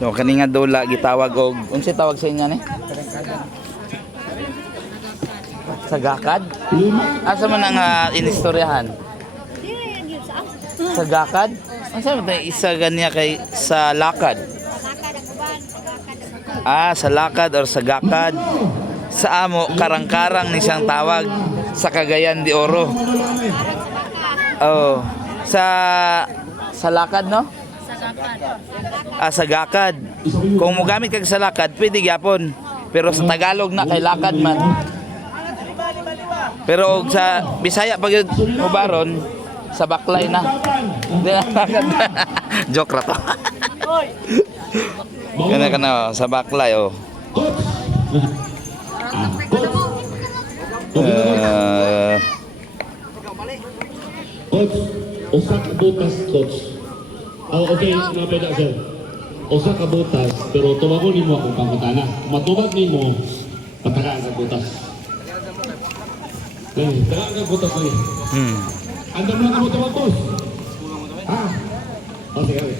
So kani nga dula gitawag og unsa tawag sa inyo ni? Sagakad? Asa man ang inistoryahan? Sagakad? Unsa man isa ganiya kay sa lakad? Sa lakad or sagakad. Sa amo karang-karang ni siyang tawag sa Cagayan de Oro. Oh, sa lakad no? Sagakad. Kung mo gamit kag sa lakad, pwede gyapon. Pero sa Tagalog na kay lakad man. Pero sa Bisaya pag ubaron sa baklay na. Joke ra to. Kana sa baklay oh. Coach, usa ka butas, coach. Okay, napeda sir. Usa ka butas, pero tumagon nimo akong pangutana. Matubag nimo, patagaan ka butas. Tagaan ka butas ni. Anda mo ka mo boss. Okay.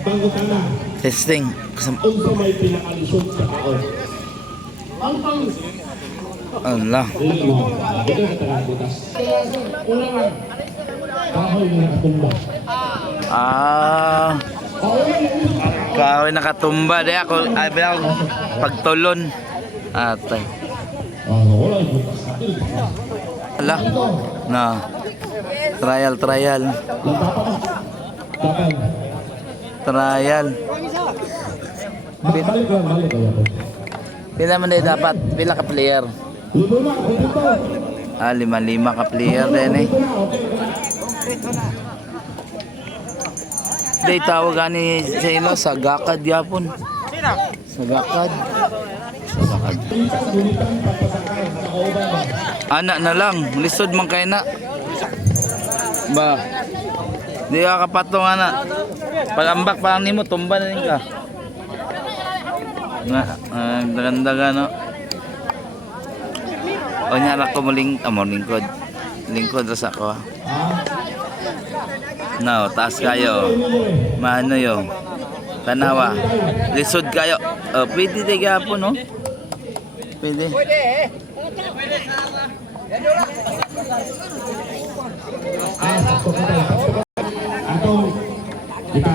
Pangutana. Testing. Unsa may pinakalisod sa kaon? Ang pang Allah. Kahoy nakatumba di ako pagtulon. Atay. Ala. Na. Trial. Trial. Pila man day dapat? Pila ka player? 5 ka player din eh. Day tawag ani sa ilo sagakad yapon. Sagakad. Anak na lang, lisod man kay na. Ba. Di ka kapatong anak. Pag ambak pa nimo tumba na ka. Nga, dagan-dagan no. O nya ra ko lingkod. Lingkod ra sa ko. No, taas kayo. Maano yo? Tanawa. Lisod kayo. Pwede di gyapon no. Pwede. Atong kita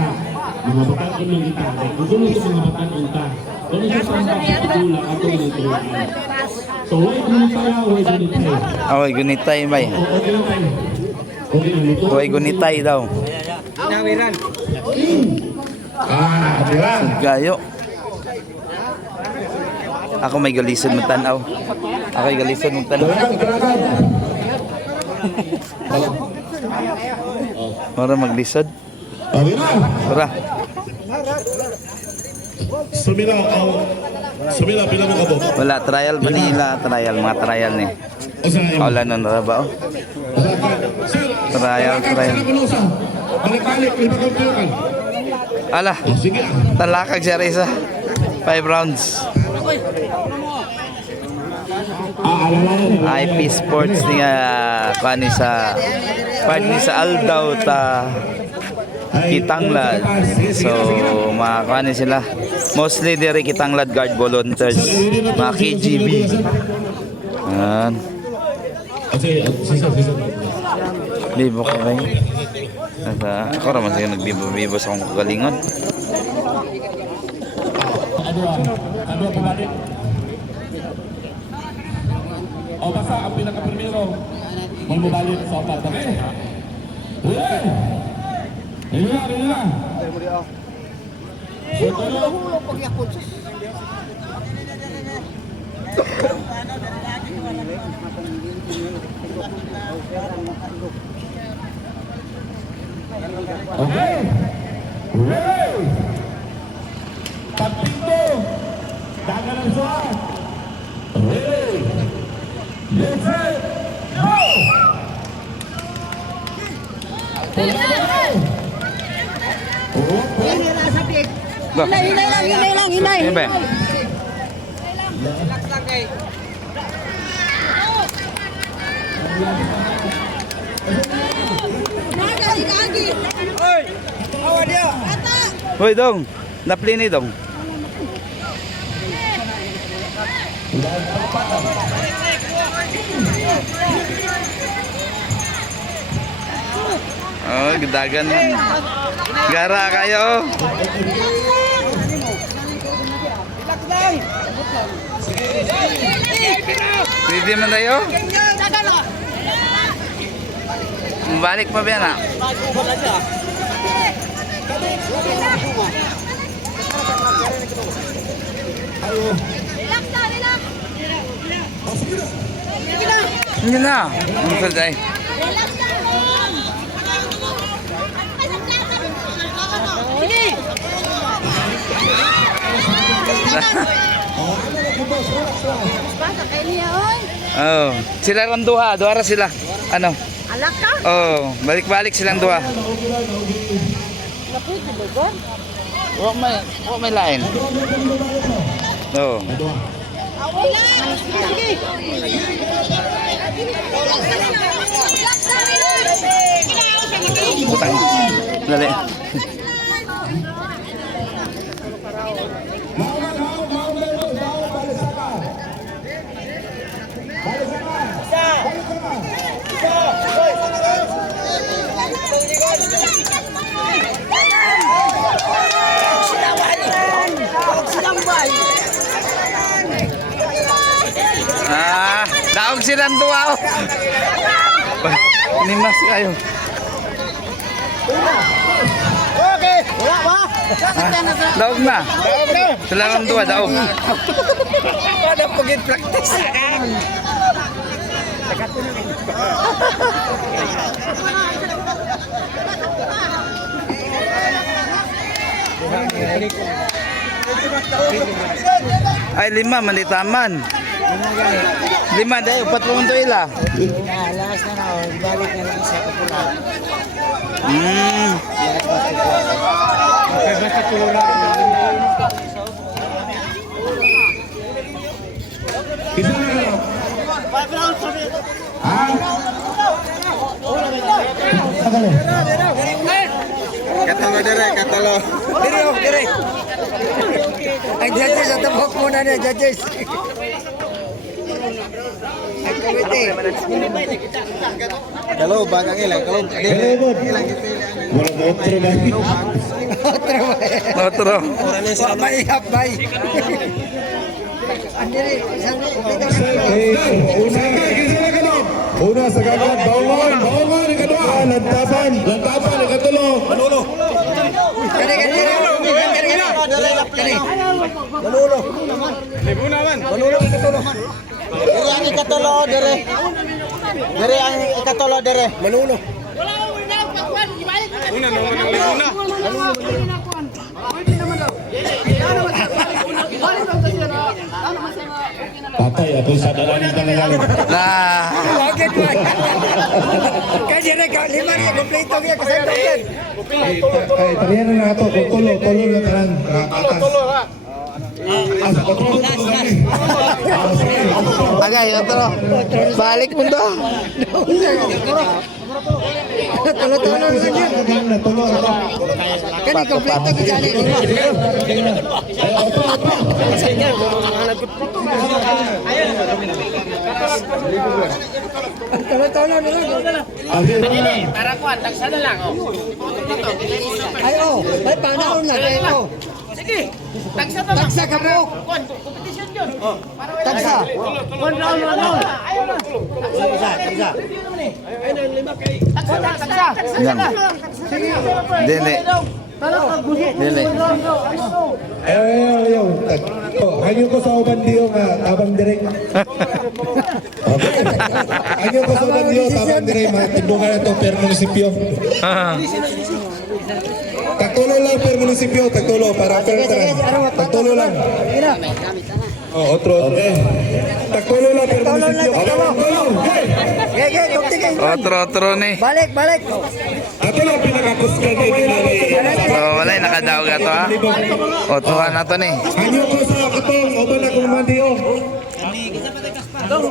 mga batan ng kita. Gusto sa mga batan unta. Kung isa sa mga dula atong nito. So way gunitay bay. Way gunitay daw. Inawiran. Gayo. Ako may galisod mo tanaw. Ako may galisod mo tanaw. Ora maglisod. Ora. Sumila pila mo kabog. Wala trial ba nila? Trial, mga trial ni. Wala nang raba oh. Trial. Balik-balik, lima ka. Ala. Talakag siya Reza. 5 rounds. IP Sports ni kani sa part ni sa Aldaw ta Kitanglad. So mga kani sila. Mostly diri Kitanglad Guard Volunteers, mga KGB. Yan. Libo ko kayo. Ako naman siya nagbibo-bibo sa akong kagalingon. Ano pumalik? O basta ang pinaka-primero may mabalik sa opat. Okay? Rin na. Okay. Ready. Pagpinto. Dagan ang suat. Ready. Let's go. Hinay. Hinay. Hoy, dong. Naplini dong. Oh, gedagan. Gara kayo. Pwede man tayo? Balik pa ba yan ah? Hindi na. Ang saday. Oh, sila ran duha, duha ra sila. Ano? Alak ka? Oh, balik-balik silang duha. Wa may lain. Oh. Utang. Dali. Ah, daog silang duwa. Nimas kayo. Okay, wala ba? Daog na. Silang duwa, daog. Ada pergi praktis. Ay, 5 manditaman. 5 dahil, 4 punto ila. Last na na, balik na lang sa kapula. Basta tuloy lang. Isa na lang. Katalo dire, katalo. Dire. Ay judges at tabok muna na judges. Ay komite. Kalau bagang ilang, kalau ilang Wala mo otro ba? Otro. Wah may hapay. Andire, Una sa kanan, bangon, ikadua, lantapan, ikatulo. Manolo. Kani. Manolo. Libuna man. Manolo ikatulo. Dire ang ikatulo dire. Dire ang ikatulo dire. Manolo. Una naman ang libuna. Patay ako sa dalaning tangalan. Nah, Bakit ba? Kasi reka, 5 na kompleto niya kasi doon. Kay talian na nato, tulo na tanan. Tulo ha. Tulo. agay, otro. Balik mo to. Tulo-tulo na yan. Tulo. Kani kompleto ko dyan. Tulo-tulo na yan. Para kuan, tagsa na lang oh. Ay, oh. May panahon na. Sige. Tagsa to. Tagsa ka po. Kuan, competition 'yun. Tagsa. One round. Ayaw na. Tagsa. Tagsa. Yan. Dili. Dili. Ayaw. Hanyo ko sa uban diyo nga, tabang direk. Okay. Hanyo ko sa uban diyo, tabang direk, matindungan na ito per munisipyo. Tagtulo lang per munisipyo, tagtulo, para per tagtulo lang. Oh, otro. Okay. Tagtulo lang per munisipyo. Otro ni. Balik. Ato lang pinakakusgan dito na So, wala yung nakadaog ato ha. Otuhan na to ni. Hanyo ko sa katong, uban na kong mandiyo.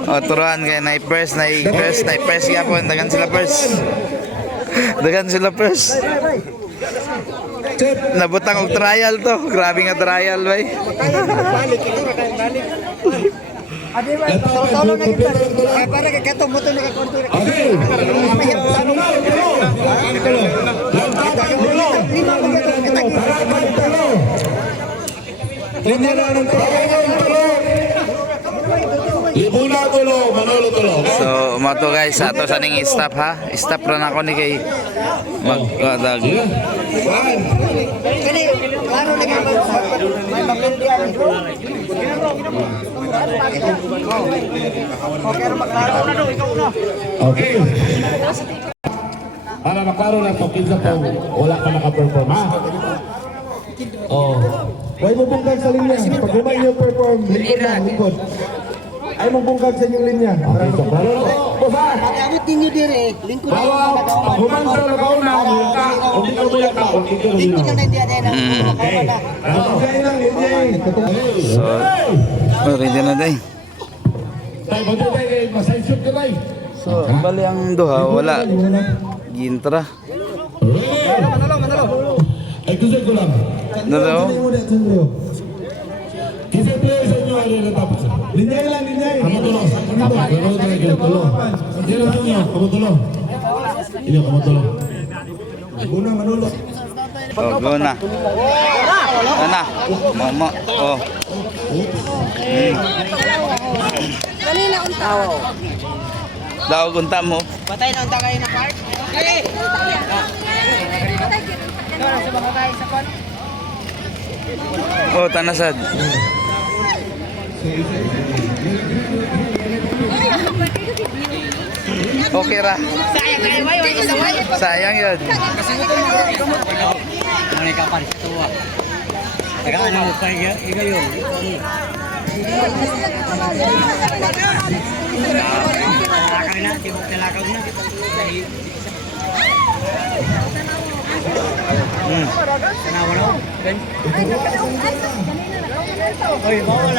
Otuhan kay na-first yapon. Dagan sila first. Nabutang og trial to. Grabe nga trial, bay. Balik, ito na kayo balik. Adi ba, tolo na kita. Ay, para kay kato mo to nakakonto. Okay. Ano na? Lima mo ito, kita Linya na ng Ibuna tulo, Manolo tulo. So, mato guys, ato sa ning stop ha. Stop ra na ako ni kay magdag. Kani, klaro na kayo may mapindihan. Okay, maklaro na do, ikaw na. Okay. Para maklaro na to, kinsa po, wala ka naka-perform, ha? Oh. Huwag mo bungkag sa linya. Pag humay niyo perform, lingkod lang, lingkod. Ay mo bungkag sa inyong linya. Okay, so, klaro. Bosa! Abot ninyo dire, lingkod na Bawa, pag human sa lagauna, ka, o di ka umiyak ka, o di ka lingkod umiyak. na hindi na. Linya lang, linya. So, ready na day. Tay, bago tayo, masay-shoot ka tayo. So, bali ang duha wala gintra. Ay, kusay ko lang. Dalo. Kisay player sa inyo, ay natapos. Linya lang, linya. Kamu tulong, kamu tulong. Sino ninyo, kamu tulong. Inyo, kamu tulong. Una, Manolo. Oh, go na. Ana. Mama. Oh. Kanina unta. Daw gunta mo. Patay na ang tagay na park. Okay. Oh, tanasad. Okay ra. Sayang kayo ba? Yung isa way. Sayang yun. Ano ka pan sa tuwa? Tagaan mo pa igayon. Talakaw na, tibok talakaw na. Tanawa na. Oy, bawal.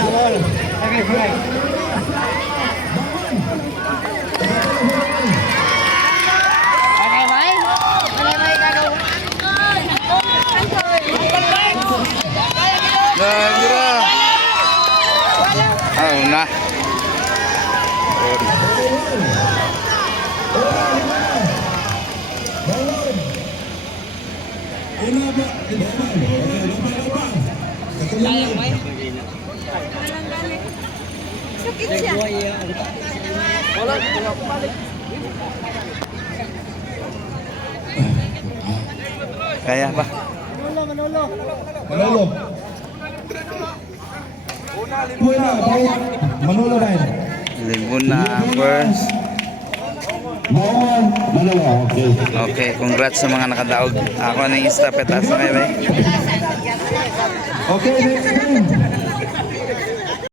Tagay fly. Okay, bye. Bye, gagawin. Nagira. Ah, una. Sakit siya. Kaya pa. Manolo. Buena, Manolo rin. Libon na first. Manolo, okay. Okay, congrats sa mga nakadaog. Ako na yung estafeta sa kayo. Okay, next game.